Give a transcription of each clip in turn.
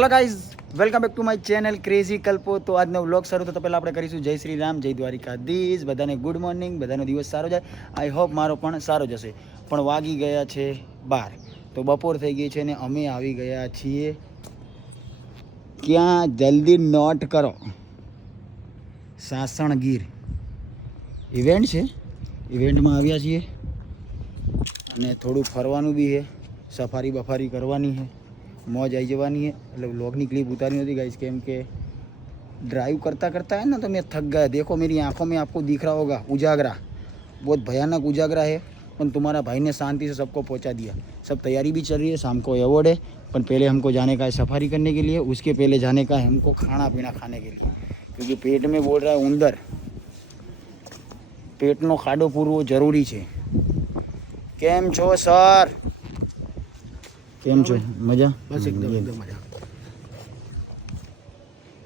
Hello guys welcome back to my channel crazy Kalpo. તો આજનો vlog શરૂ થતા પહેલાં આપણે કરીશું જય શ્રી રામ, જય દ્વારિકાધીશ। બધાને ગુડ મોર્નિંગ, બધાનો દિવસ સારો જાય। આઈ હોપ મારો પણ સારો જશે। પણ વાગી ગયા છે 12, તો બપોર થઈ ગઈ છે ને અમે આવી ગયા છીએ ક્યાં, જલ્દી નોટ કરો, સાસણગીર ઇવેન્ટ છે। ઇવેન્ટમાં આવ્યા છીએ અને થોડું ફરવાનું બી છે, સફારી બફારી કરવાની છે, मौज आई जवानी है। मतलब व्लॉग की क्लिप उतारी होती गाइस, केम के ड्राइव करता करता है ना तो मैं थक गया। देखो मेरी आंखों में आपको दिख रहा होगा उजागरा, बहुत भयानक उजागरा है। पर तुम्हारा भाई ने शांति से सबको पहुंचा दिया। सब तैयारी भी चल रही है, शाम को अवॉर्ड है। पर पहले हमको जाने का है सफारी करने के लिए, उसके पहले जाने का है हमको खाना पीना खाने के लिए, क्योंकि पेट में बोल रहा है उंदर, पेटनो खाडो पूरવો जरूरी है। केम छो सर? केम छो? मजा? बस एकदम मजा।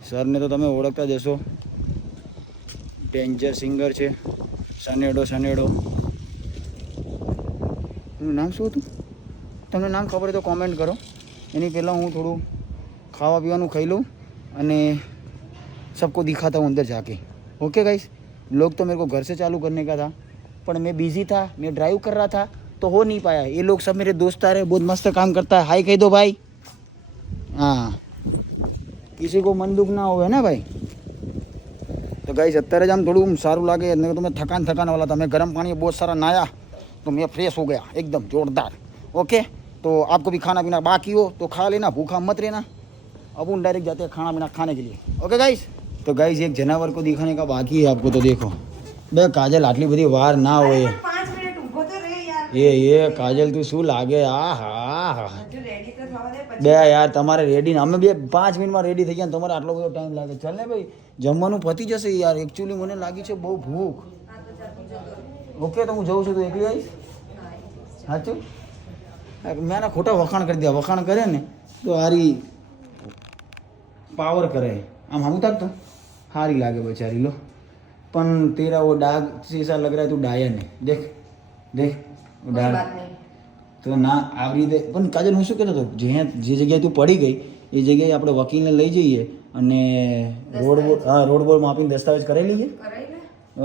सर ने तो तमे ओळखता જ હશો, ડેન્જર સિંગર છે, સનેડો સનેડો। એનું નામ શું હતું? તમને નામ ખબર હોય તો કોમેન્ટ કરો। એની પહેલાં હું થોડું ખાવા પીવાનું ખાઈ લઉં અને सबको दिखाता हूँ अंदर जाके। ओके गाइस, लोग तो मेरे को घर से चालू करने का था, पर मैं बिजी था, मैं ड्राइव कर रहा था तो हो नहीं पाया। ये लोग सब मेरे दोस्त आ रहे, बहुत मस्त काम करता है। हाय कह दो भाई। हाँ, किसी को मन दुख ना हो ना भाई। तो गाइस અત્યારે જ આમ થોડું સારું લાગે, નહીં તો મેં થકાન વાला था। मैं गर्म पानी बहुत सारा नहाया तो मैं फ्रेश हो गया एकदम जोरदार। ओके, तो आपको भी खाना पीना बाकी हो तो खा लेना, भूखा मत रहना। अब उन डायरेक्ट जाते हैं खाना पीना खाने के लिए। ओके गाइस, तो गाइस एक जनावर को दिखाने का बाकी है आपको। तो देखो बे काजल, आटली बधी वार ना હોય। ये काजल તું શું લાગે? આ હા બે યાર, તમારે રેડી, અમે બે 5 મિનિટમાં રેડી થઈ ગયા, તમારે આટલો બધો ટાઈમ લાગે? ચાલ ને ભાઈ, જમવાનું પતી જશે યાર। એકચ્યુઅલી મને લાગી છે બહુ ભૂખ। ઓકે, તો હું જઉં છું, તો એકલી આવીશ? સાચું? મેં ના ખોટા વખાણ કરી દીધા। વખાણ કરે ને તો હારી પાવર કરે, આમ હમ તક તો હારી લાગે બેચારી। લો પણ તેરા वो डाग शीशा लग रहा है, तू डायर ने देख देख डाग તો ના આવી રીતે। પણ કાજલ હું શું કહેતો હતો, જે જગ્યાએ તું પડી ગઈ એ જગ્યાએ આપણે વકીલને લઈ જઈએ અને રોડ બોર્ડ માપીને દસ્તાવેજ કરાવી લઈએ।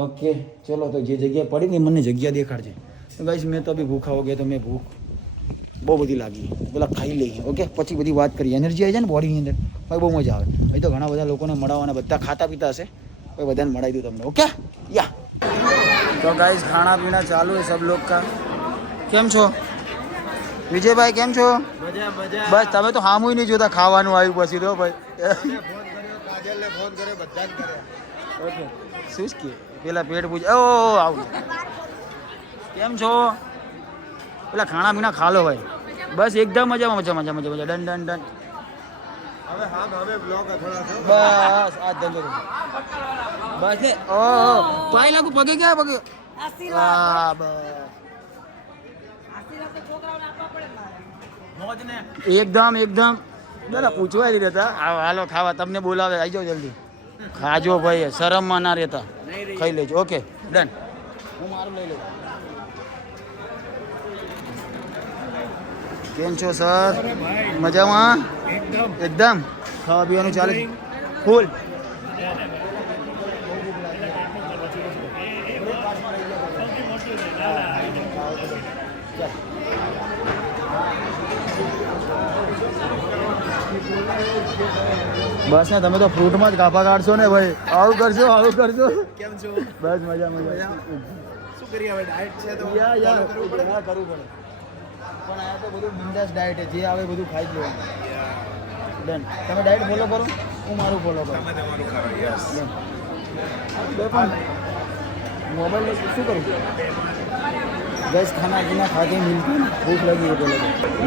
ઓકે ચલો, તો જે જગ્યાએ પડી ને મને જગ્યા દેખાડજે। તો ગાઈસ મેં તો અભી ભૂખા હો ગયા, તો મેં ભૂખ બહુ બધી લાગી, પેલા ખાઈ લઈએ। ઓકે, પછી બધી વાત કરીએ, એનર્જી આવી જાય ને બોડીની અંદર, ભાઈ બહુ મજા આવે। અહીં તો ઘણા બધા લોકોને મળવાના, બધા ખાતા પીતા હશે, ભાઈ બધાને મળાવી દઉં તમને। ઓકે યા, તો ગાઈસ ખાના પીના ચાલુ है सब लोग का। કેમ છો વિજયભાઈ? કેમ છો? બસ તમે તો હામુય નહીં જોતા, ખાવાનું આવ્યું પછી તો ભાઈ। ઓકે, શું કે પેલા પેટ પૂછ, ઓ આવું કેમ છો? પેલા ખાણા પીના ખા લો ભાઈ, બસ એકદમ મજામાં મજા મજા મજા મજા। Done done done. બસ આ ધંધો બસ ને। ઓ પાય લાગુ પગે, ક્યાં પગે? હા બસ એકદમ એકદમ। દાદા પૂછવા જ રહેતા, હાલો ખાવા, તમને બોલાવે, આવી જાઓ જલ્દી ખાજો ભાઈ, શરમમાં ના રહેતા, ખાઈ લેજો। ઓકે ડન, હું મારું લઈ લઉં। કેમ છો સર? મજામાં એકદમ? ખાવા પીવાનું ચાલે ફૂલ? બસ ને, તમે તો ફ્રૂટમાં જ કાપા કાઢશો ને ભાઈ। આવું કરશો, આવું કરશો। કેમ છો? બસ મજા મજા। શું કરીએ હવે, ડાયટ છે તો યાર કરવું પડે, ના કરવું પડે। પણ આ તો બધું બિંદાસ ડાયટ છે, જે આવે બધું ખાઈ જ લેવાનું। ડન, તમે ડાયટ ફોલો કરો, હું મારું ફોલો કરું। તમે તમારું કરો, યસ બે પણ મોબાઈલ શું કરું गाइस? खाना पीना खाते मिलती है, भूख लगी है बोले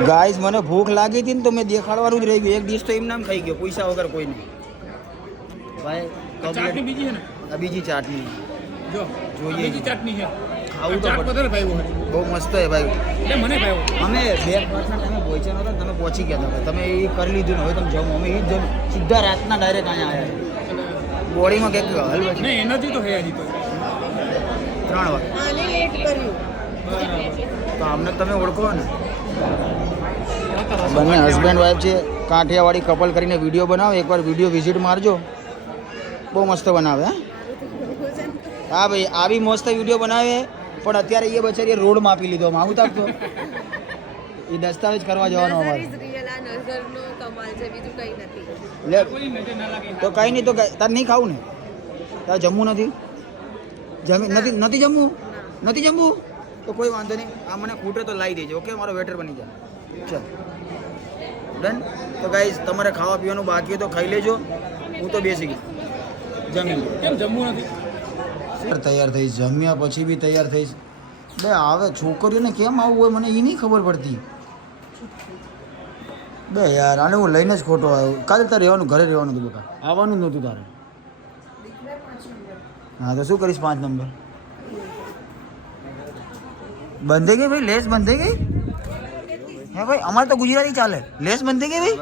गाइस। મને ભૂખ લાગી હતી ને તો મેં દેખાડવાનું જ રહી ગયું। એક ડીશ તો એમ નામ ખાઈ ગયો, પૈસા વગર કોઈ નહીં ભાઈ। ચાટણી બીજી છે ને? આ બીજી ચાટણી જો જોઈએ, બીજી ચાટણી છે, ખાવું તો બદલ ભાઈ બહુ મસ્ત છે ભાઈ। એટલે મને ભાઈ અમે 2 વાગના ટાઈમે પહોંચ્યા નહોતા, તમે પહોંચી ગયા હતા, તમે એ કરી લીધું ને હવે તમે જમો। અમે એ જ જમ સીધા રાતના ડાયરેક્ટ અહીંયા આવ્યા। બોડીમાં કંઈક હલવે છે, એનર્જી તો હે હજી તો 3 વાગે। તો અમને તમે ઓળખો ને? બંને હસબન્ડ વાઈફ છે, કાંઠિયાવાડી કપલ કરીને વિડીયો બનાવે. એકવાર વિડીયો વિઝિટ મારજો, બહુ મસ્ત બનાવે. હા ભાઈ, આવી મસ્ત વિડીયો બનાવે. પણ અત્યારે એ બચારી રોડ માપી લીધો. આવું તાકતો એ દસ્તાવેજ કરવા જવાનો અમારે. તો કઈ નહીં, તો તારે નહીં ખાવું ને? તારે જમવું નથી? નથી જમવું? નથી જમવું તો કોઈ વાંધો નહીં. આ મને ખૂટે તો લાવી દેજો. ઓકે, મારો વેટર બની જાય. ચાલ ડન. તો ગાઈઝ, તમારે ખાવા પીવાનું બાકી હોય તો ખાઈ લેજો. હું તો બેસી ગઈ જમી. કેમ જમવું નથી? તૈયાર થઈશ, જમ્યા પછી બી તૈયાર થઈશ. બે આવે છોકરીઓને કેમ આવવું હોય મને એ નહીં ખબર પડતી. બે યાર, આને હું લઈને જ ખોટો આવ્યો. કાલે તારે રહેવાનું, ઘરે રહેવાનું હતું. બેટા આવવાનું જ નહોતું તારે. હા તો શું કરીશ? 5 નંબર બંધ ગઈ ભાઈ, લેસ બંધ ગઈ. હે ભાઈ, અમારે તો ગુજરાતી ચાલે. લેસ બંધ ગઈ ભાઈ.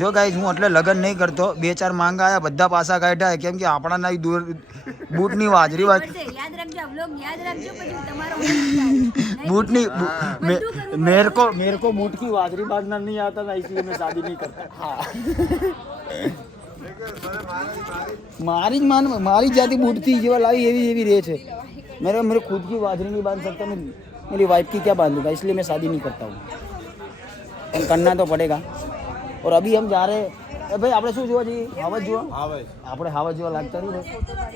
જો ગાઈઝ, હું એટલે લગન નહીં કરતો. 2-4 માંગા આયા, બધા પાસા કાઢ્યા. કેમ કે આપણા દૂર બૂટની વાજરી વાત बूटनी मेरे को बूट की वाजरी बांधना नहीं आता था, इसलिए मैं शादी नहीं करता. मारी जाती बूट थी जो लाई ये रहे थे. मेरे खुद की वाजरी नहीं बांध सकता मैं, मेरी वाइफ की क्या बांधूंगा, इसलिए मैं शादी नहीं करता हूँ. करना तो पड़ेगा. और अभी हम जा रहे ભાઈ આપણે શું જોવા જઈએ? હાવજ જોવા. આપણે હાવજ જોવા લાગતા નહીં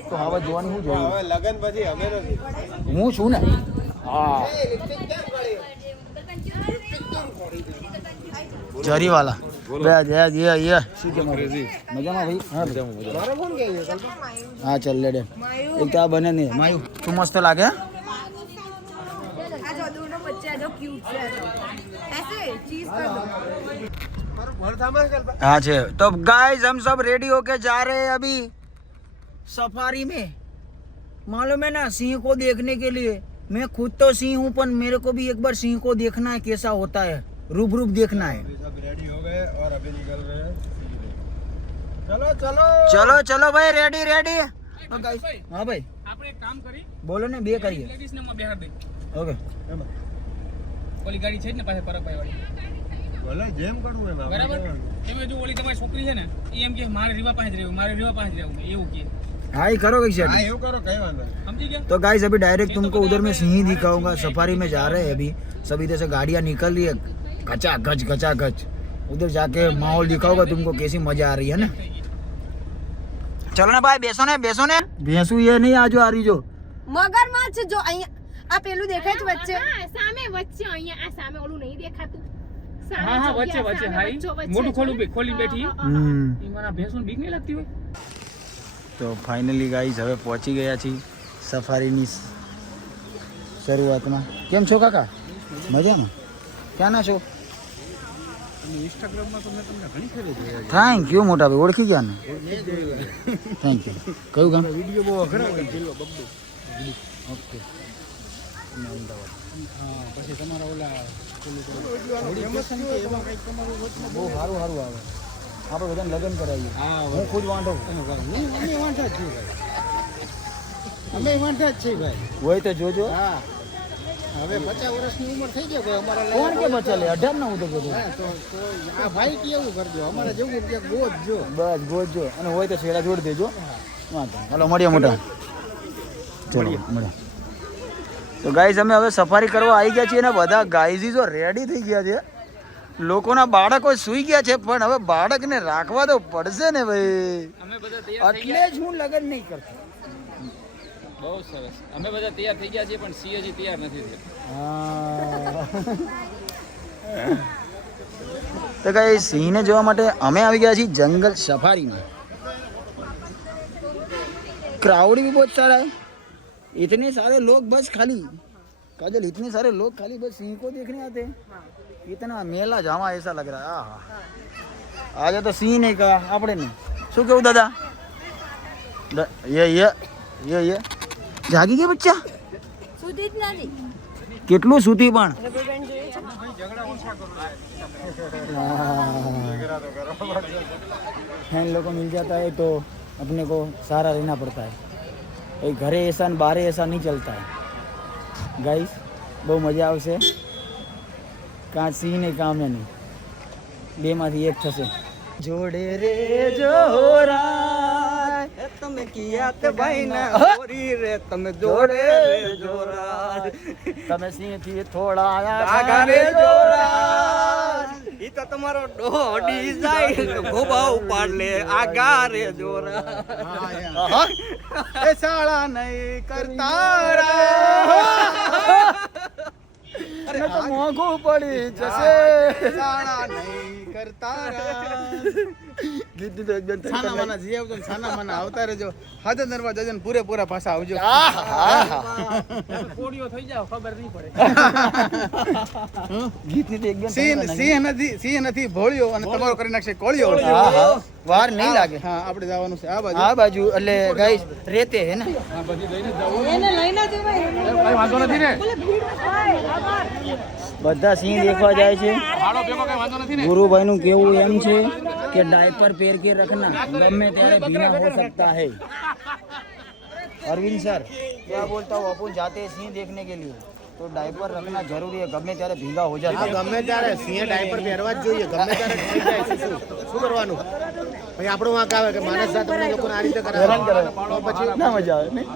તો હાવજ જોવાની શું જોઈએ? લગન પછી અમે નથી, હું છું ને. હા, જરીવાલા મજામાં ભાઈ? હા ચાલ લેડે. એક તો આ બને નહીં માયું, તું મસ્ત લાગે. हाँ छे. तो गाइस हम सब रेडी होके जा रहे हैं अभी सफारी में. मालूम है ना, सिंह को देखने के लिए. मैं खुद तो सिंह हूँ, पर मेरे को भी एक बार सिंह को देखना है, कैसा होता है, रूप देखना है. सब रेडी हो गए और अभी निकल रहे हैं. चलो चलो चलो चलो भाई, रेडी रेडी. तो गाइस, हाँ भाई આપણે એક કામ કરી, બોલો ને, બે કરીએ. લેડીઝ ને માં બેહાડ દે. ઓકે, ઓલી ગાડી છે ને પાસે પરકભાઈ વાળી. ભલે જેમ કરવું એમ બરાબર. એમે જો ઓલી તમારી છોકરી છે ને, એ એમ કે મારે રીવા પાસે જ રહેવું, મારે રીવા પાસે જ રહેવું, એવું કે. हाँ ये करो कैसे? हाँ ये करो, कहीं वाला समझी क्या? तो गाइस अभी डायरेक्ट तुमको उधर में सिंह दिखाऊंगा. सफारी में जा रहे हैं अभी, सभी इधर से गाड़ियाँ निकल रही है, गचा गच. उधर जाके माहौल दिखाऊंगा तुमको, कैसी मजा आ रही है ना. चलो ना भाई, बेसो ने भैंसू ये नहीं आजो आ रही जो मगरमच्छ जो આ પેલું દેખાય છે વચ્ચે, સામે વચ્ચે અહીંયા આ સામે ઓલું નહીં દેખાતું. હા હા વચ્ચે હાઈ મોટું ખોલી બેઠી. ઈ મને ભેંસું બીક નહીં લાગતી હોય. તો ફાઇનલી ગાઈઝ હવે પહોંચી ગયા છીએ સફારીની શરૂઆતમાં. કેમ છો કાકા? મજામાં? ક્યાંના છો? ઇન્સ્ટાગ્રામમાં તો મેં તમને ઘણી ફેરી જોયા. થેન્ક યુ મોટા ભાઈ, ઓળખી ગયા ને. Thank you. કયું ગામ? વિડિયો બહુ અઘરા હોય. જિલ્લો બબ્બુ. ઓકે, અમદાવાદ. હા, પછી તમારા ઓલા બહુ સારું આવે. આપણે બધાને લગ્ન કરાવીએ. હા, હું ખુદ વાંઢો. અમે વાંઢા જ છીએ ભાઈ. અમે વાંઢા જ છીએ ભાઈ. હોય તો જોજો. હા, હવે 50 વર્ષની ઉંમર થઈ ગઈ ભાઈ અમારા. કોણ કે 50 લે? 18 ના હું તો કહેતો. તો આ ભાઈ કેવું કરજો, અમારે જેવું કે ગોતજો. બસ ગોતજો, અને હોય તો છેડા જોડી દેજો. વાંધો. હાલો મળીએ મોટા. ચલો મળીએ. તો ગાઈઝ અમે હવે સફારી કરવા આવી ગયા છીએ ને બધા ગાઈઝીજો રેડી થઈ ગયા છે. લોકોના બાળકો સૂઈ ગયા છે, પણ હવે બાળકને રાખવા તો પડશે ને ભાઈ. એટલે જ હું લગ્ન નહીં કરતો. બહુ સરસ. અમે બધા તૈયાર થઈ ગયા છીએ, પણ સી હજી તૈયાર નથી થયા. તો ગાઈઝ સિંહને જોવા માટે અમે આવી ગયા છીએ જંગલ સફારીમાં. क्राउड भी बहुत सारा है, इतने सारे लोग बस खाली काजल, इतने सारे लोग खाली बस सिंह को देखने आते हैं. इतना मेला जामा ऐसा लग रहा है. आज तो सिंह नहीं कहा આપણે નહીં. શું કેવું દાદા? ये જાગી ગયા બચ્ચા? સુતી જ નથી. કેટલું સુતી પણ? फैन लोगों को मिल जाता है तो अपने को सारा रहना पड़ता है. घरे ऐसा न बाहर ऐसा नहीं चलता है. गाइस બહુ મજા આવશે. કાં સિંહ ને કાં મેં નહીં, બેમાંથી એક થશે. જોડે રે જોરા તમે કિયા તે ભાઈ ના હોરી રે તમે જોડે રે જોરા તમે સિંહ થી થોડા આગા રે જોરા ઈ તો તમારો ડોડી જાય ગોબા ઉપાડ લે આગા રે જોરા એ શાળા નહીં કરતા અરે તો મોંઘું પડી જશે શાળા નહીં કરતા ગીત તો એકદમ છાના માના જી આવજો છાના માના આવતા રહેજો હાજર નરવા જજન પૂરેપૂરા પાછા આવજો કોડીઓ થઈ જાવ ખબર નહીં પડે ગીત ની તો એકદમ સિંહ નથી ભોળિયો અને તમારો કરી નાખશે કોળિયો વાર નહીં લાગે. હા આપણે જવાનું છે આ બાજુ એટલે ગાઈસ રેતે હે ને એને લઈને જવાય કઈ વાંધો નથી ને બધા સિંહ દેખવા જાય છે. હાડો ભેગો કઈ વાંધો નથી ને गुरुभाई નું કેવું એમ છે કે डायपर पहन के रखना गमे तेरे भीना हो सकता है. अरविंद सर क्या बोलता हूँ अपन जाते हैं सिंह देखने के लिए तो डायपर रखना जरूरी है, गमे ત્યારે ભીગા हो जाता है. ગમે ત્યારે સિંહ ડાયપર પહેરવા જ જોઈએ ગમે ત્યારે થઈ જાય શું કરવાનું ભાઈ આપણો વાંક આવે કે માણસ જાત તમને લોકોને આ રીતે હેરાન કરે તો પછી ના મજા આવે નહીં.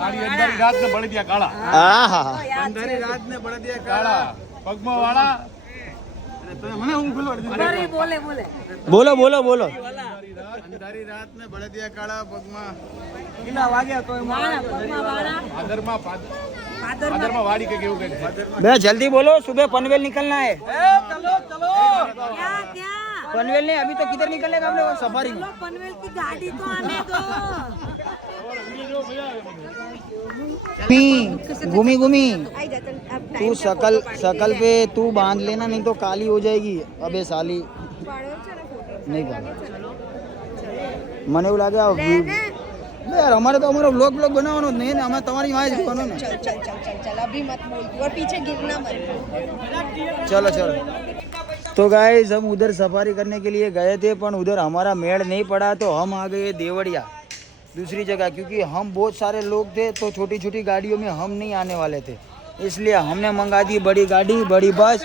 કાળી અંધારી રાત ને બળદિયા કાળા આહા અંધારી રાત ને બળદિયા કાળા પગમાં વાળા મને હું ખુલ્લો બોલે બોલે બોલો બોલો બોલો અંધારી રાત ને બળદિયા કાળા પગમાં કિલા વાગ્યા તો આદરમાં વાડી કે કેવું કઈ બે જલ્દી બોલો सुबह पनवेल निकलना है. ચલો ચલો क्या क्या पनवेल नहीं अभी तो किधर निकलने का हम लोग सफारी में. पनवेल की गाड़ी तो आने दो घूमी घूमी आई जाता अब तू शकल शकल पे तू बांध लेना नहीं तो काली हो जाएगी. अबे साली नहीं कर મને એવું લાગે યાર અમારે તો અમારો વ્લોગ બનાવવાનો જ નહીં ને અમે તમારી વાંચ જોવાનો ને. चल चल चल चल चल अभी मत बोल और पीछे गिरना मत चलो चलो तो गाइस हम उधर सफारी करने के लिए गए थे पर उधर हमारा मेड़ नहीं पड़ा तो हम आ गए देवड़िया दूसरी जगह, क्योंकि हम बहुत सारे लोग थे तो छोटी छोटी गाड़ियों में हम नहीं आने वाले थे, इसलिए हमने मंगा दी बड़ी गाड़ी बड़ी बस.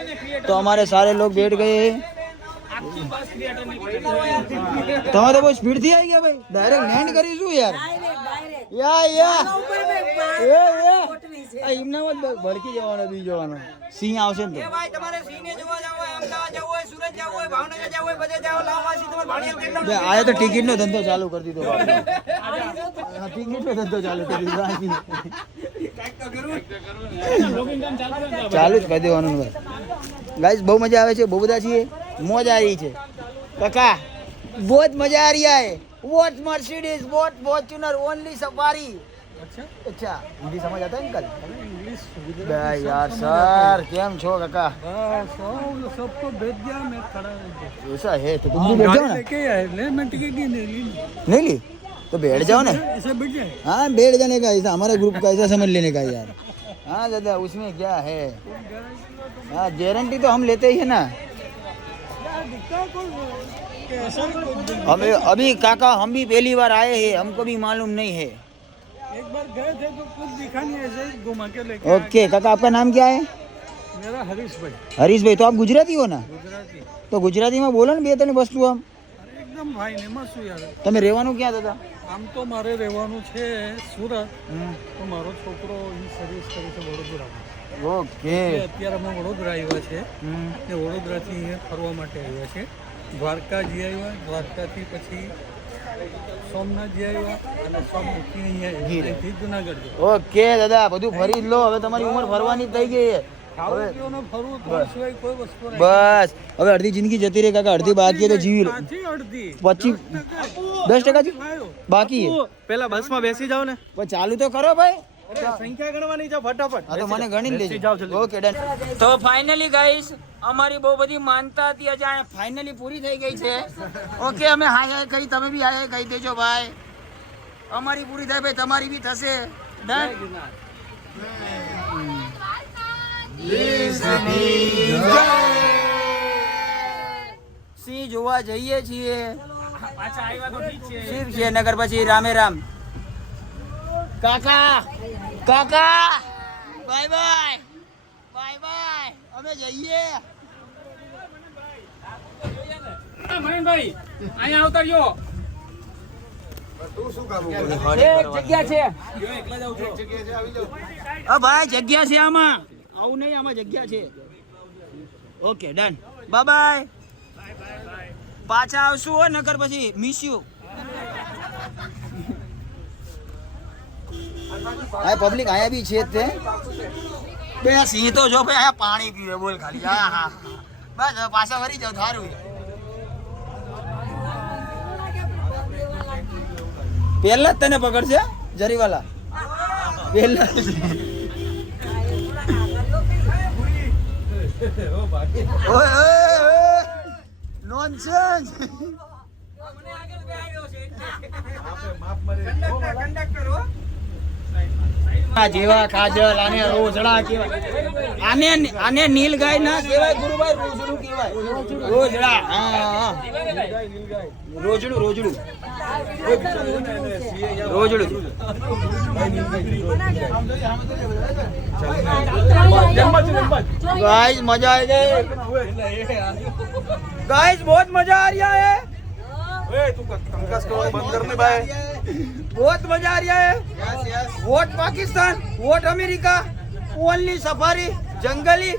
तो हमारे सारे लोग बैठ गए हैं. તમે તો બહુ સ્પીડ થી આવી ગયા ભાઈ, ડાયરેક્ટ લેન્ડ કરીશું યાર. યા યા એ આ હિમનામાં ભડકી જવાનો બી જવાનો સિંહ આવશે ને તો ભાઈ તમારે સિંહને જોવા જાવ હોય અમદાવાદ જવું હોય સુરત જવું હોય ભાવનગર જવું હોય બધે જાવ લાવવાસી તમારે ભાણિયા કેટલા બે આયા તો ટિકિટ નો ધંધો ચાલુ કરી દીધો. હા ટિકિટ નો ધંધો ચાલુ કરી દીધો. ચાલુ જ કરી દેવાનું ભાઈ. ગાઈસ બહુ મજા આવે છે, બહુ બધા છીએ, મોજ આ રહી છે કાકા, बहुत मजा आ रहा है. What Mercedes what Fortuner only safari. अच्छा हिंदी समझ आता है अंकल? बे यार सर केम छो काका? सबको भेज दिया मैं खड़ा ऐसा है तो तुम भी बैठ जाओ ना. मैं टिकट नहीं ली तो बैठ जाओ ना. ऐसे बैठ जाए हाँ बैठ जाने का, ऐसा हमारे ग्रुप का ऐसा समझ लेने का यार. हाँ दादा उसमें क्या है, हाँ गारंटी तो हम लेते ही है ना. हमें अभी काका हम भी पहली बार आए हैं, हमको भी मालूम नहीं है. एक बार गए थे तो कुछ दिखा नहीं, ऐसे ही घुमा के लेके ओके काका आपका नाम क्या है? मेरा हरीश भाई. हरीश भाई. तो आप गुजराती हो ना? गुजराती. तो गुजराती में बोलो ने બે ત્રણ વસ્તુ આમ. અરે એકદમ ભાઈ ને માં શું યાર, તમે રહેવાનું ક્યાં દાદા? આમ તો મારે રહેવાનું છે સુરત, તો મારો છોકરો અહીં સર્વિસ કરે છે વડોદરા. ઓકે અત્યારે અમે વડોદરા આવ્યા છે ને વડોદરાથી અહીંયા ફરવા માટે આવ્યા છે. દ્વારકા જઈ આવ્યા, દ્વારકાથી પછી સોમનાથ જઈ આવ્યા અને સોમનાથથી અહીંયા અહીંથી જુનાગઢ ગયા. ઓકે દાદા બધું ફરી જ લો, હવે તમારી ઉંમર ફરવાની થઈ ગઈ છે. ખાવું પીવાનું ફરવું તો સિવાય કોઈ વસ્તુ નહીં. બસ હવે અડધી જિંદગી જતી રહે કાકા, અડધી બાકી તો જીવી લો. સાચી અડધી 10% બાકી છે. પેલા બસમાં બેસી જાવ ને, પણ ચાલુ તો કરો ભાઈ. સંખ્યા ગણવાની છે ફટાફટ. હા તો મને ગણી લેજો. Okay done. તો ફાઇનલી ગાઈસ અમારી બહુ બધી માનતા હતી આજે ફાઇનલી પૂરી થઈ ગઈ છે. ઓકે અમે હાય હાય કહી, તમે બી હાય હાય કહી દેજો ભાઈ. અમારી પૂરી થાય ભાઈ, તમારી બી થશે. ડન. સિંહ જોવા જઈએ છીએ પાછા આવ્યા તો ઠીક છે. શિવ છે નગર પછી રામે રામ. કાકા કાકા બાય બાય બાય બાય. અમે જઈએ. મહેનભાઈ અહીંયા આવતા રહ્યો. ભાઈ જગ્યા છે આમાં, આવું નહીં, આમાં જગ્યા છે. Okay done, bye bye. પાછા આવશું હો, નકર પછી મિસ યુ. આ પબ્લિક આયા બી છે તે બે સિંહ તો જો ભાઈ આયા પાણી પીવે બોલ ખાલી. હા હા બસ પાછા વળી જાવ થારું. પહેલા જ તને પકડશે જરીવાલા, પહેલા નોનસેન્સ. જેવા કાજલ આને રોજડા કહેવાય, આને નીલગાય ના કહેવાય ગુરુભાઈ, રોજડું કહેવાય. રોજડા, હા રોજડું રોજડું રોજડું. गाइस मजा आ गया, गाइस बहुत मजा आ रहा है. तू कंकस को बंद करने भाई, बहुत मजा आ रहा है. Vote Pakistan, vote America, only safari जंगली.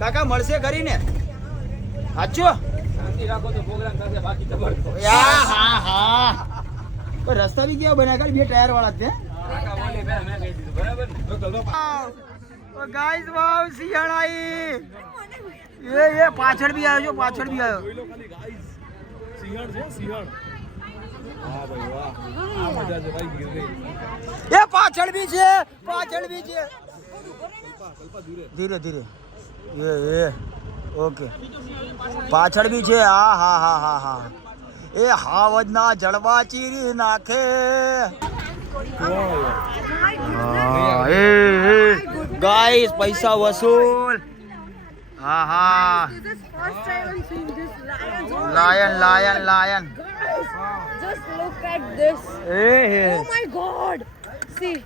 काका મળશે કરીને સાચો. હા હા રસ્તા બી કેવા બનાવ્યા, બે ટાયર વાળા છે. ગાઈસ વાવ સિંહણ એ પાછળ બી આવ્યો, પાછળ બી આવ્યો. સિંહણ છે સિંહણ. હા ભાઈ વાહ, આ મજા છે ભાઈ. ગીર એ પાછળ બી છે, પાછળ બી છે. ધીરે ધીરે એ ઓકે પાછળ બી છે. હા હા હા હા હા એ હાવજના જડબા ચીરી નાખે. ગાઈસ પૈસા વસૂલ. હા હા lion lion lion. Just look at this. Oh my God! See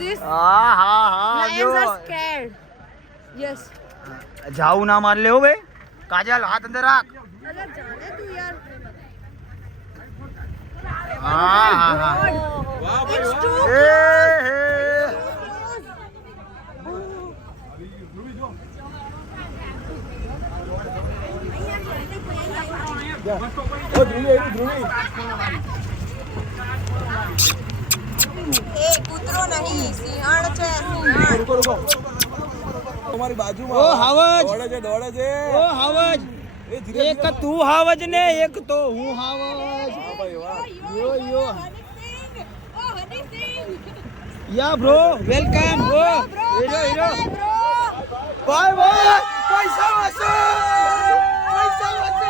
this. હા હા હા Lions are scared. Yes. જાવું ના માર લેવો ભાઈ. કાજલ હાથ અંદર રાખ. अगर जाने तू यार. હા હા હા It's too એ હે એ કૂતરો નહીં, સિંહણ છે, સિંહણ. તમારી બાજુમાં ઓ હાવજ દોડે છે ઓ હાવજ. એક તું હાવજ ને એક તો હું હાવજ. હા ભાઈ વાહ. યો યો યા બ્રો વેલકમ. ઓ હીરો હીરો બાય બાય. પૈસા વસૂલ, પૈસા વસૂલ,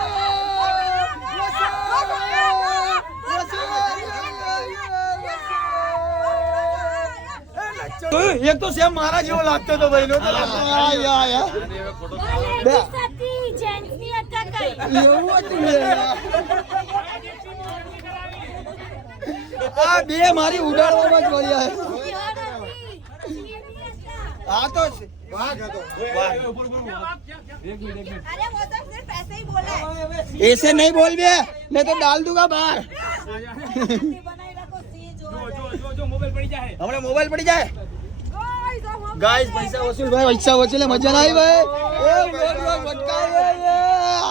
એક તો સેમ મારા જેવો લાગતો હતો ભાઈ નો. એવું હતું આ બે મારી ઉડાડવામાં જ વળ્યા. હા તો अरे वो तो सिर्फ ऐसे ही बोला है. ऐसे नहीं बोल बे, मैं तो डाल दूंगा बाहर. बनाई रखो सी जो મોબાઈલ પડી જાય. हमने मोबाइल पड़ी जाए. गाइस गाइस पैसा वसूल भाई, पैसा वसूले मजा ना आई भाई. ए लोग लोग भटकाए ये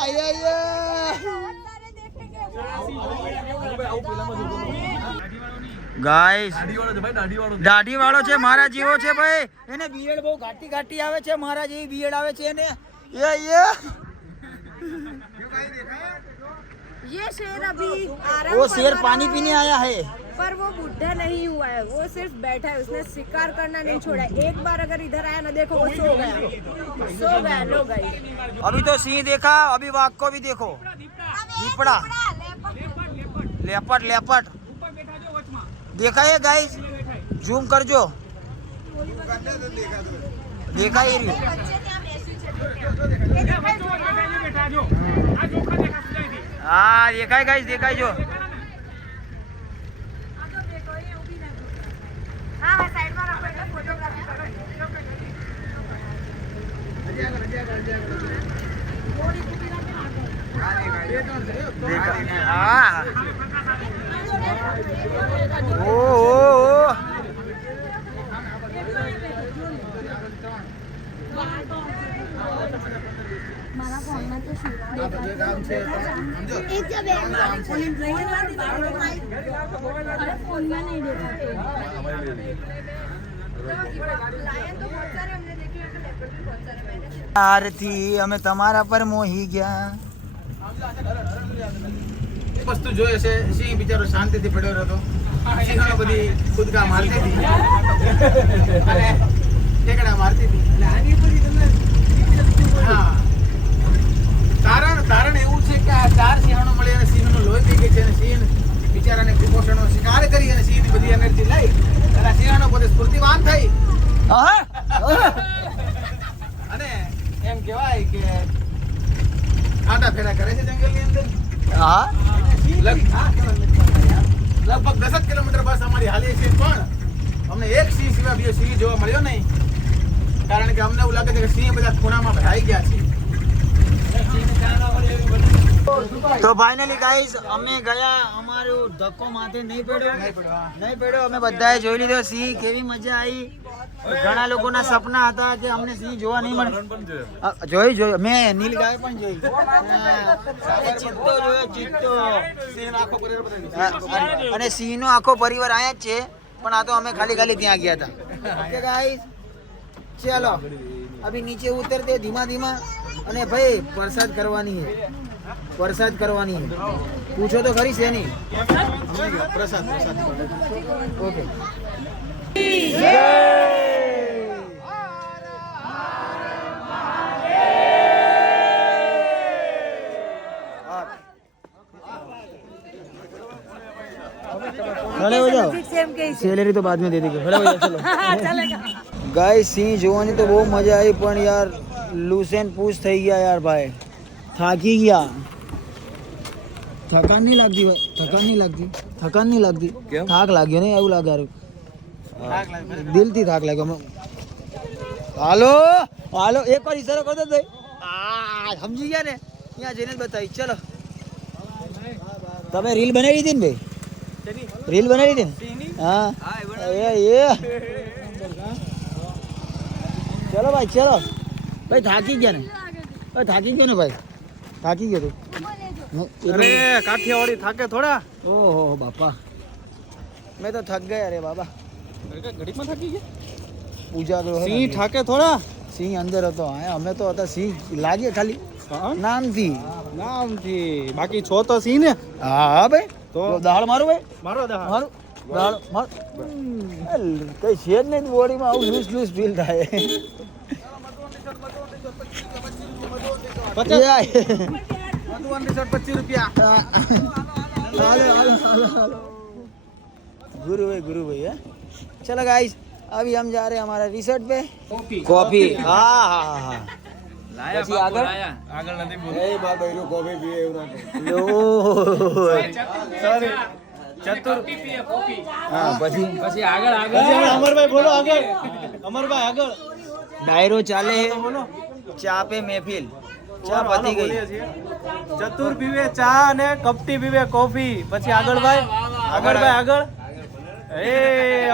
आया ये. ગાઈસ દાઢી વાળો છે મારા જેવો છે ભાઈ. એને બિયડ બહુ ઘાટી ઘાટી આવે છે, મારા જેવી બિયડ આવે છે એને. ये शेर अभी आराम वो कर शेर रहा पानी है, पीने आया है. पर वो बुढ़ा नहीं हुआ है, वो सिर्फ बैठा है, उसने शिकार करना नहीं छोड़ा. एक बार अगर इधर आया ना, देखो वो सो गया. लो गई. अभी तो सिंह देखा, अभी बाघ को भी देखो. दीपड़ा लेपर्ड लेपर्ड देखा है गाइस. जूम कर जो देखा ही रही. हाँ देखा है गाइस, देखा है जो. हाँ साइड में रखो, फोटोग्राफी करो. હા ઓ મારા ફોનમાં તો શું કામ છે એક જ બે અરે ફોનમાં નહીં દેખાતું આરતી અમે તમારા પર મોહી ગયા વસ્તુ જોઈએ છે સિંહ બિચારો શાંતિથી પડ્યો રહેતો સિંહણો બધી કૂદકા મારતી હતી અને ઠેકડા મારતી હતી હા તારણ એવું છે કે આ 4 સિંહણો મળી અને સિંહનું લોહી પી ગઈ છે અને સિંહ બિચારાને કુપોષણનો શિકાર કરી અને સિંહની બધી એનર્જી લઈ અને આ સિંહણો પોતે સ્ફૂર્તિવાન થઈ અને એમ કહેવાય કે આટા ફેરા કરે છે જંગલની અંદર હા લગભગ 10 કિલોમીટર બસ અમારી હાલી છે પણ અમને એક સિંહ સિવાય બીજો સિંહ જોવા મળ્યો નહીં કારણ કે અમને એવું લાગે છે કે સિંહ બધા ખૂણામાં ભરાઈ ગયા છે તો ફાઇનલી ગાઈસ અમે ગયા અમારું ધક્કો માથે નહીં પડ્યો અમે બધાએ જોઈ લીધો સિંહ કેવી મજા આવી ઘણા લોકોના સપના હતા કે અમને સિંહ જોવા નહીં મળે જોઈ મેં નીલ ગાય પણ જોઈ ચિત્તો જોયો ચિત્તો અને સિંહનો આખો પરિવાર આયા જ છે પણ આ તો અમે ખાલી ત્યાં ગયા હતા ઓકે ગાઈસ ચલો અભી નીચે ઉતરते ધીમા ધીમા અને ભાઈ પ્રસાદ કરવાની है પૂછો તો ખરી છે નહીં પ્રસાદ ઓકે खड़े हो जाओ सैलरी तो बाद में दे देंगे खड़े हो जाओ चलो गाइस સિંહ જોવાની તો બહુ મજા આવી પણ યાર લૂસેન પૂછ થઈ ગયા યાર ભાઈ થાકી ગયા થકાન નહીં લાગતી થાક લાગ્યો ને એવું લાગે દિલથી થાક લાગ્યો હાલો એક વાર ઈશારો કરતો ભાઈ સમજી ગયા ને ત્યાં જઈને બતાવી ચલો તમે રીલ બનાવી હતી ને ભાઈ હા ચલો ભાઈ ચલો ભાઈ થાકી ગયા ને થાકી ગયો તું અરે કાઠિયાવાડી થાકે થોડા ઓહો બાપા મેં તો થક ગયા રે બાબા ઘડીમાં થાકી ગયા પૂજા તો સિંહ થાકે થોડા સિંહ અંદર હતો અમે તો હતા સિંહ લાગે ખાલી નામથી બાકી છો તો સિંહ ને હા ભાઈ તો દાળ મારું ભાઈ મારો મારું દાળ માર કઈ છે જ નહીં બોડીમાં આવું લૂઝ ફીલ થાય गुरु भाई है चलो गाइस अभी हम जा रहे हैं हमारा रिसोर्ट पे कॉफी हाँ પછી આગળ નથી બોલ એ બાબા એનો કોફી પીએ એવું ના લો સોરી ચતુર પીએ કોફી હા પછી આગળ અમરભાઈ બોલો આગળ અમરભાઈ આગળ ડાયરો ચાલે હે ચા પે મહેફિલ ચા પતી ગઈ ચતુર પીવે ચા અને કપટી પીવે કોફી પછી આગળ એ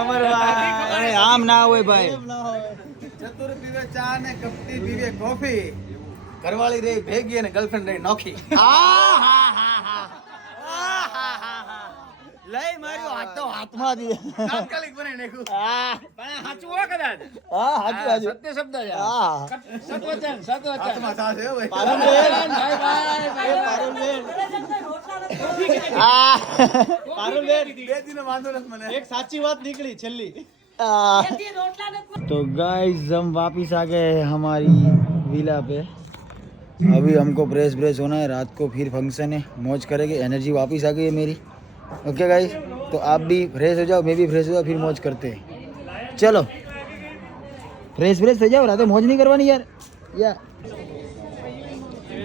અમરભાઈ અરે આમ ના હોય ભાઈ ચતુર પીવે ચા અને કપટી પીવે કોફી ઘરવાળી રહી ભેગી અને ગર્લફ્રેન્ડ રહી નોખી લઈ માર્યો હાથ તો હાથમાં દી તાત્કાલિક બની નાખ્યું પણ સાચું હો કદાચ હા હાચું સત્ય શબ્દ છે હા સત્વચન હાથમાં ચા છે હો ભાઈ પારુલબેન બે દિન વાંધો નથી મને એક સાચી વાત નીકળી છેલ્લી तो गाइस हम वापिस आ गए हैं हमारी विला पे अभी हमको फ्रेश होना है रात को फिर फंक्शन है मौज करेंगे एनर्जी वापस आ गई है मेरी ओके गाइस तो आप भी फ्रेश हो जाओ मैं भी फ्रेश हो जाओ फिर मौज करते हैं चलो फ्रेश हो जाओ रात मौज नहीं करवानी यार या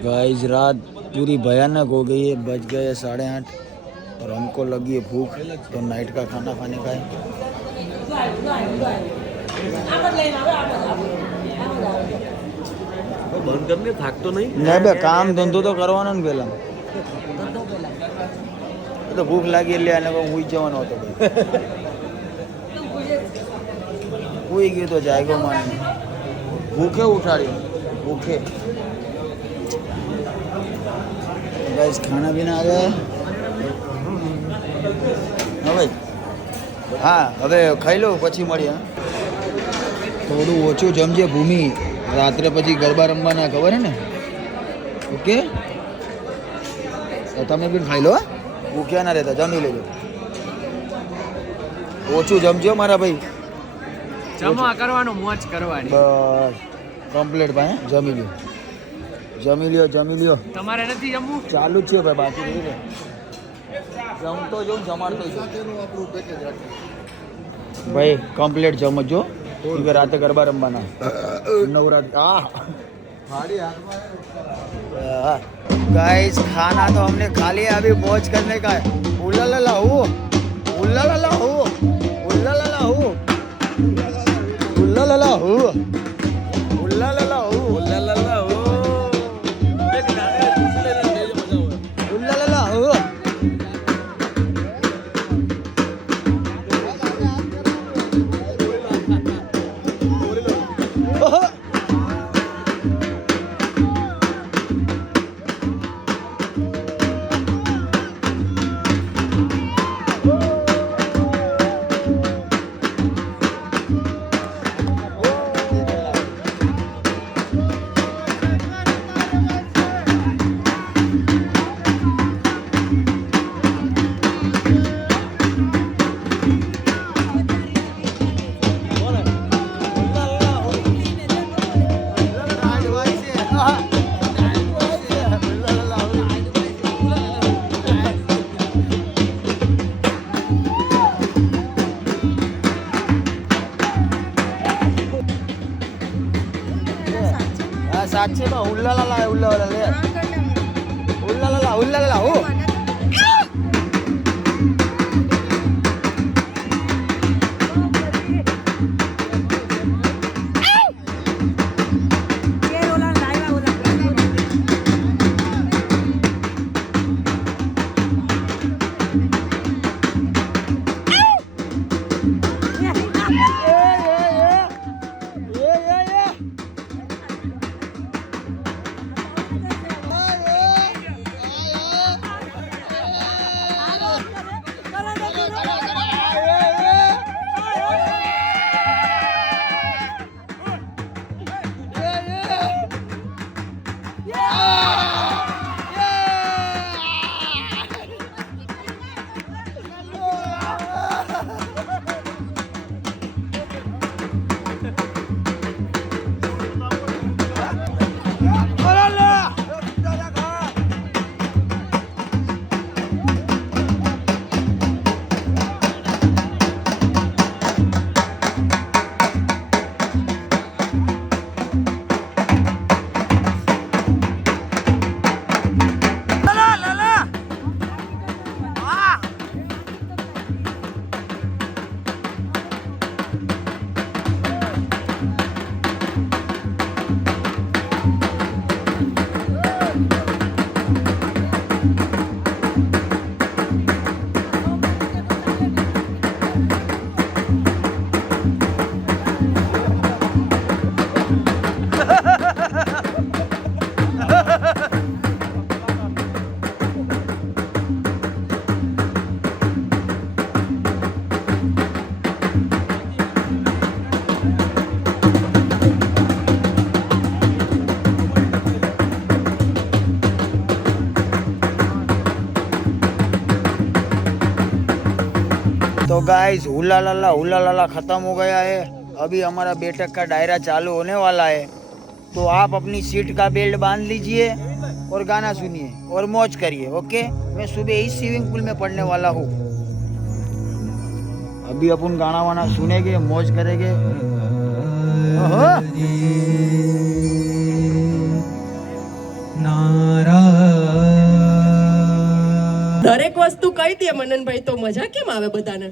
गाइस रात पूरी भयानक हो गई है बज गए 8:30 और हमको लगी है भूख तो नाइट का खाना खाने का है બંધ કરીને થાકતો નહીં. ના બે કામ ધંધો તો કરવાનો ને પેલા. તો ભૂખ લાગી એટલે આને હું જવાનો હતો હુઈ ગયો તો જાયગો માને ભૂખે ઉઠાડી ભૂખે. गाइस खाना पीना आ गया હવે હા હવે ખાઈ લો પછી મળીએ. થોડું ઓછું જમજે ભૂમિ, રાત્રે પછી ગરબા રમવાના ખબર હે ને. ઓકે તમે બી ખાઈ લો, ભૂખ્યા ના રહેતા, જમી લેજો. ઓછું જમજો મારા ભાઈ, જમા કરવાનું, મોજ કરવાની. બસ કમ્પ્લીટ ભાઈ. જમી લ્યો જમી લ્યો જમી લ્યો. તમારે નથી જમવું? ચાલુ જ છે ભાઈ, બાકી રહી રે. જમતો જો જમાડતો જો ભાઈ, કમ્પ્લીટ જમજો કે રાતે ગરબા રમવાના नवरात्र. गाइस खाना तो हमने खा लिया, अभी मौज करने का है. उल्ला हो उल्ला हो उल्ला हो उल्ला हो उल्ला हो उल्ला हो साक्षी में उल्ला ला ला ले उल्ला ला हो. तो गाइस हुला लाला खत्म हो गया है. अभी हमारा बैठक का दायरा चालू होने वाला है, तो आप अपनी सीट का बेल्ट बांध लीजिए और गाना सुनिए और मौज करिए. ओके, मैं सुबह इस स्विमिंग पूल में पढ़ने वाला हूँ. अभी अपन गाना वाना सुनेंगे, मौज करेंगे. દરેક વસ્તુ કહી દે મનનભાઈ, તો મજા કેમ આવે બધાને?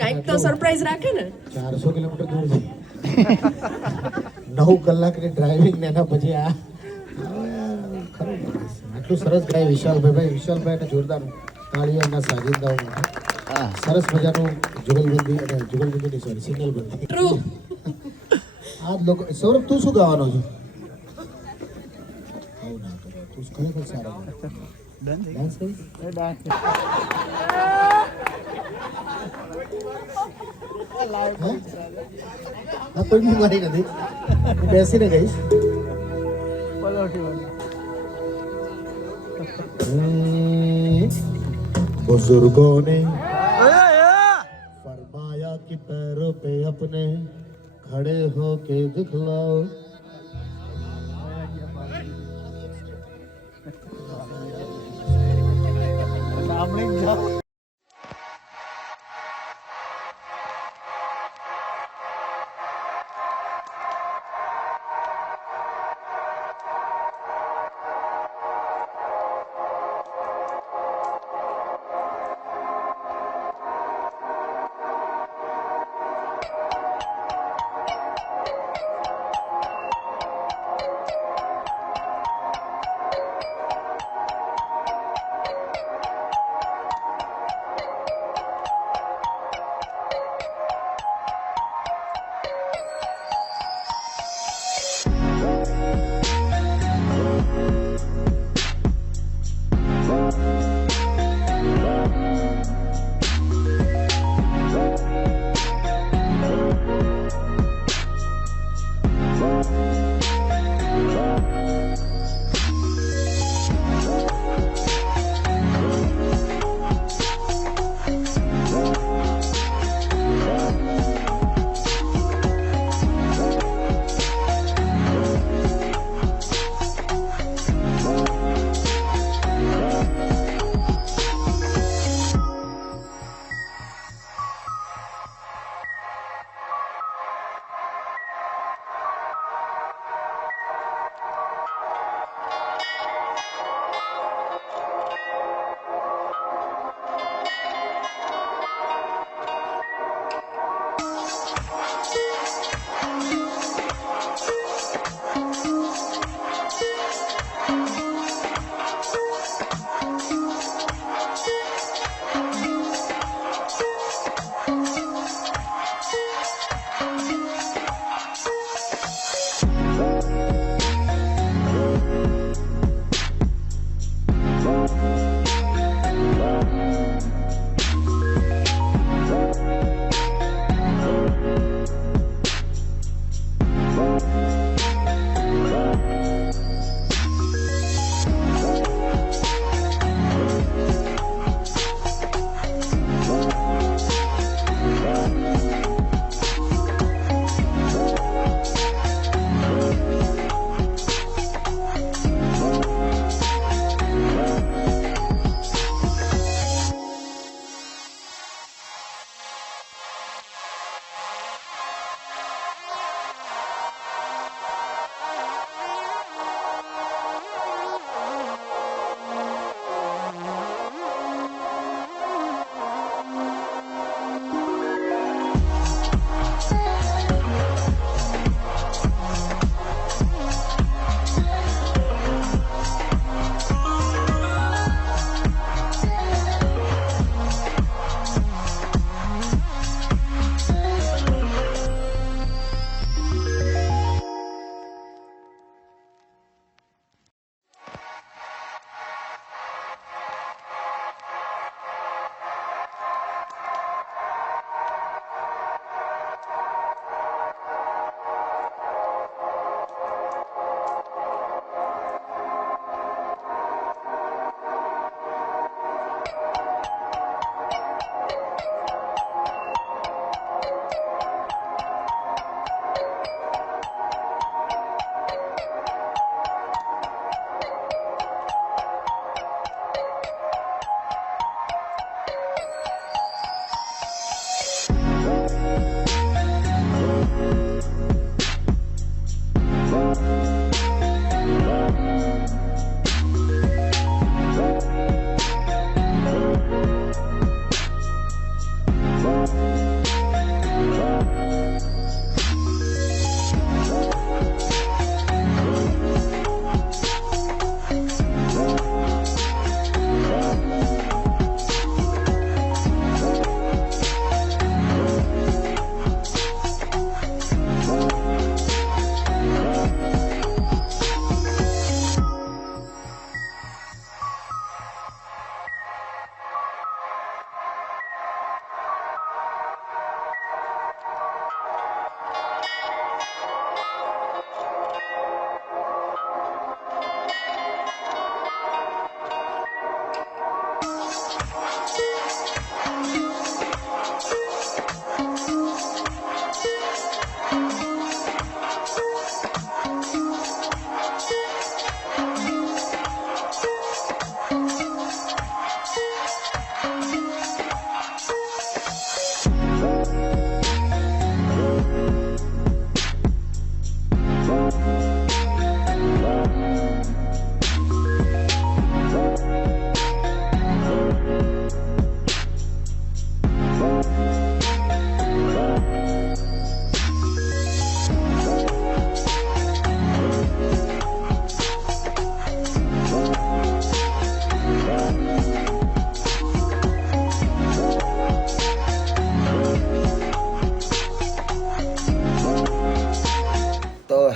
કઈક તો સરપ્રાઈઝ રાખે ને. 400 કિલોમીટર દૂર છે. 9 કલાકની ડ્રાઇવિંગ ને એના પછી આ ખરું આટલું સરસ ગાય વિશાલભાઈ. વિશાલભાઈને જોરદાર તાળીઓ એમના સાજિંદાઓ માટે. સરસ મજાનું જુગલબંધી અને જુગલબંધી સોરી સિંગલ બંધી. ટ્રુ. આ લોકો સૌરભ તું શું ગાવાનો છે? આવું ના કરો, તું ખરેખર સારો ડાન્સ કરીશ. હા કોઈ બીમારી નથી, હું બેસીને ગઈશ. बुजुर्गों ने फरमाया कि पैरों पे अपने खड़े होके दिखलाओ.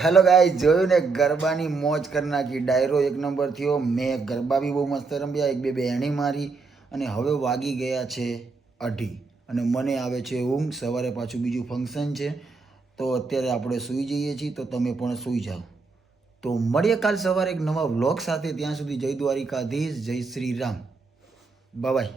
હેલો ગાઈસ, જોયું ને ગરબાની મોજ કરી નાખી. ડાયરો એક નંબર થયો. મેં ગરબા બી બહુ મસ્ત રમ્યા, એક બે બેહણી મારી અને હવે વાગી ગયા છે 2:30 અને મને આવે છે ઊંઘ. સવારે પાછું બીજું ફંક્શન છે તો અત્યારે આપણે સૂઈ જઈએ છીએ, તો તમે પણ સૂઈ જાઓ. તો મળીએ કાલ સવારે એક નવા વ્લોગ સાથે. ત્યાં સુધી જય દ્વારિકાધીશ, જય શ્રી રામ, બાય બાય.